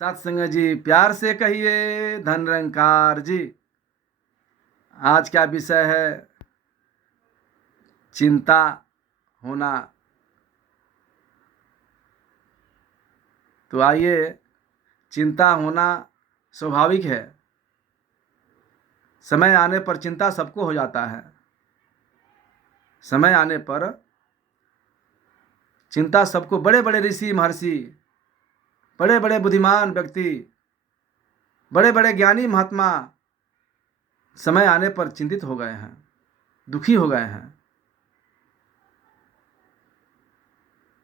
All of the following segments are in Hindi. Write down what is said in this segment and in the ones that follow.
सत्संग जी प्यार से कहिए धन निरंकार जी। आज का विषय है चिंता होना। तो आइए, चिंता होना स्वाभाविक है। समय आने पर चिंता सबको हो जाता है। समय आने पर चिंता सबको, बड़े बड़े ऋषि महर्षि, बड़े बड़े बुद्धिमान व्यक्ति, बड़े बड़े ज्ञानी महात्मा समय आने पर चिंतित हो गए हैं, दुखी हो गए हैं।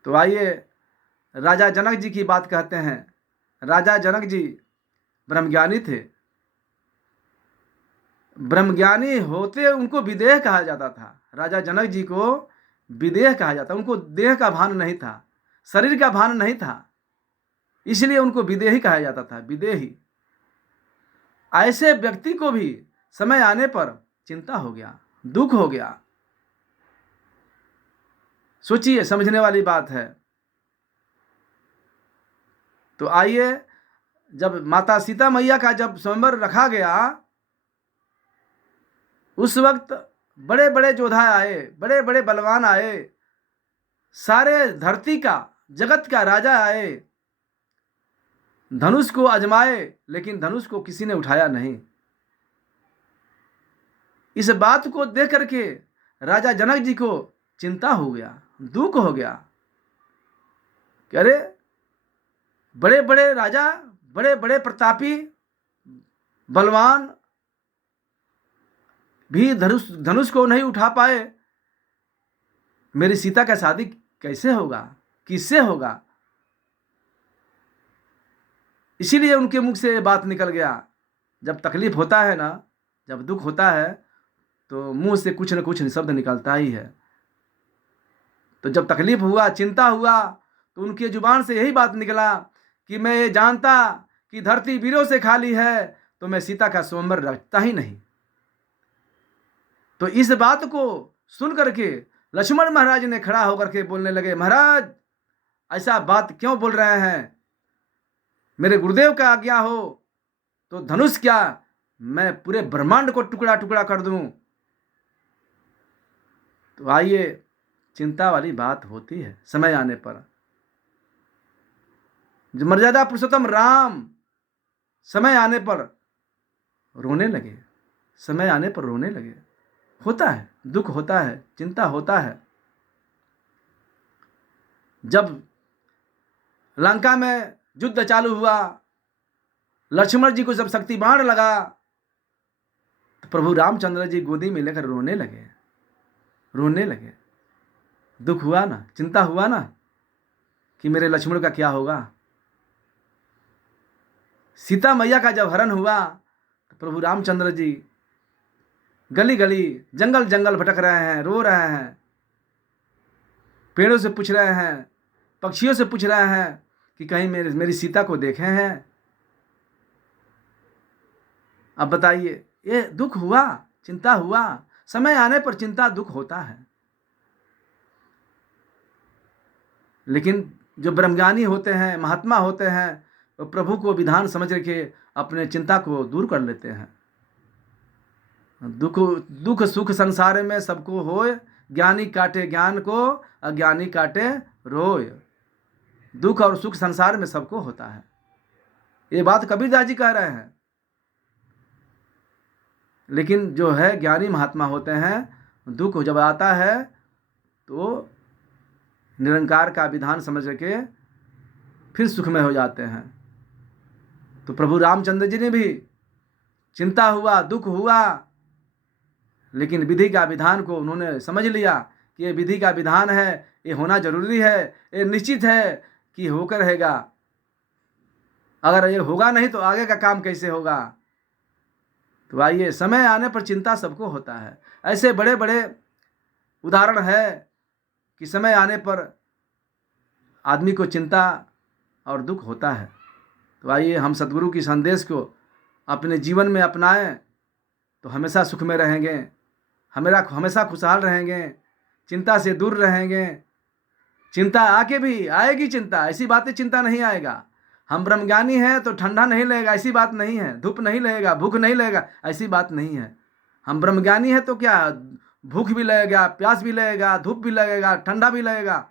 तो आइए, राजा जनक जी की बात कहते हैं। राजा जनक जी ब्रह्मज्ञानी थे। ब्रह्मज्ञानी होते उनको विदेह कहा जाता था। राजा जनक जी को विदेह कहा जाता। उनको देह का भान नहीं था, शरीर का भान नहीं था, इसलिए उनको विदेही कहा जाता था। विदेही। ऐसे व्यक्ति को भी समय आने पर चिंता हो गया, दुख हो गया। सोचिए, समझने वाली बात है। तो आइए, जब माता सीता मैया का जब स्वयंवर रखा गया, उस वक्त बड़े बड़े योद्धा आए, बड़े बड़े बलवान आए, सारे धरती का, जगत का राजा आए, धनुष को आजमाए, लेकिन धनुष को किसी ने उठाया नहीं। इस बात को देख करके राजा जनक जी को चिंता हो गया, दुख हो गया कि अरे, बड़े बड़े राजा, बड़े बड़े प्रतापी बलवान भी धनुष को नहीं उठा पाए। मेरी सीता का शादी कैसे होगा, किससे होगा? इसीलिए उनके मुख से बात निकल गया। जब तकलीफ होता है ना, जब दुख होता है, तो मुंह से कुछ न कुछ शब्द निकलता ही है। तो जब तकलीफ हुआ, चिंता हुआ, तो उनके जुबान से यही बात निकला कि मैं ये जानता कि धरती वीरों से खाली है, तो मैं सीता का स्वयंवर रखता ही नहीं। तो इस बात को सुन करके लक्ष्मण महाराज ने खड़ा होकर के बोलने लगे, महाराज ऐसा बात क्यों बोल रहे हैं? मेरे गुरुदेव का आज्ञा हो तो धनुष क्या, मैं पूरे ब्रह्मांड को टुकड़ा टुकड़ा कर दूं। तो आइए, चिंता वाली बात होती है समय आने पर। जो मर्यादा पुरुषोत्तम राम समय आने पर रोने लगे, समय आने पर रोने लगे। होता है, दुख होता है, चिंता होता है। जब लंका में युद्ध चालू हुआ, लक्ष्मण जी को जब शक्ति बाण लगा, तो प्रभु रामचंद्र जी गोदी में लेकर रोने लगे, रोने लगे। दुख हुआ ना, चिंता हुआ ना कि मेरे लक्ष्मण का क्या होगा। सीता मैया का जब हरण हुआ, तो प्रभु रामचंद्र जी गली गली, जंगल जंगल भटक रहे हैं, रो रहे हैं, पेड़ों से पूछ रहे हैं, पक्षियों से पूछ रहे हैं कि कहीं मेरी सीता को देखे हैं। अब बताइए, ये दुख हुआ, चिंता हुआ। समय आने पर चिंता दुख होता है। लेकिन जो ब्रह्मज्ञानी होते हैं, महात्मा होते हैं, वो प्रभु को विधान समझ के अपने चिंता को दूर कर लेते हैं। दुख सुख संसार में सबको होय, ज्ञानी काटे ज्ञान को, अज्ञानी काटे रोय। दुख और सुख संसार में सबको होता है। ये बात कबीरदास जी कह रहे हैं। लेकिन जो है ज्ञानी महात्मा होते हैं, दुख जब आता है तो निरंकार का विधान समझ के फिर सुखमय हो जाते हैं। तो प्रभु रामचंद्र जी ने भी चिंता हुआ, दुख हुआ, लेकिन विधि का विधान को उन्होंने समझ लिया कि ये विधि का विधान है, ये होना जरूरी है, ये निश्चित है कि होकर रहेगा। अगर ये होगा नहीं तो आगे का काम कैसे होगा। तो आइए, समय आने पर चिंता सबको होता है। ऐसे बड़े बड़े उदाहरण है कि समय आने पर आदमी को चिंता और दुख होता है। तो आइए, हम सद्गुरु की संदेश को अपने जीवन में अपनाएं तो हमेशा सुख में रहेंगे, हमेशा खुशहाल रहेंगे, चिंता से दूर रहेंगे। चिंता आके भी आएगी चिंता, ऐसी बातें चिंता नहीं आएगा। हम ब्रह्मज्ञानी हैं तो ठंडा नहीं लगेगा, ऐसी बात नहीं है। धूप नहीं लगेगा, भूख नहीं लगेगा, ऐसी बात नहीं है। हम ब्रह्मज्ञानी हैं तो क्या, भूख भी लगेगा, प्यास भी लगेगा, धूप भी लगेगा, ठंडा भी लगेगा,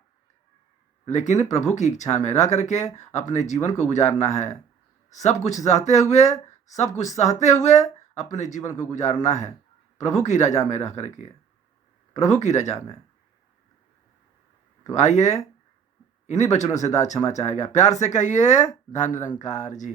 लेकिन प्रभु की इच्छा में रह करके अपने जीवन को गुजारना है। सब कुछ सहते हुए अपने जीवन को गुजारना है, प्रभु की रजा में रह करके, प्रभु की रजा में। तो आइए इन्हीं वचनों से दास क्षमा चाहेगा। प्यार से कहिए, धन निरंकार जी।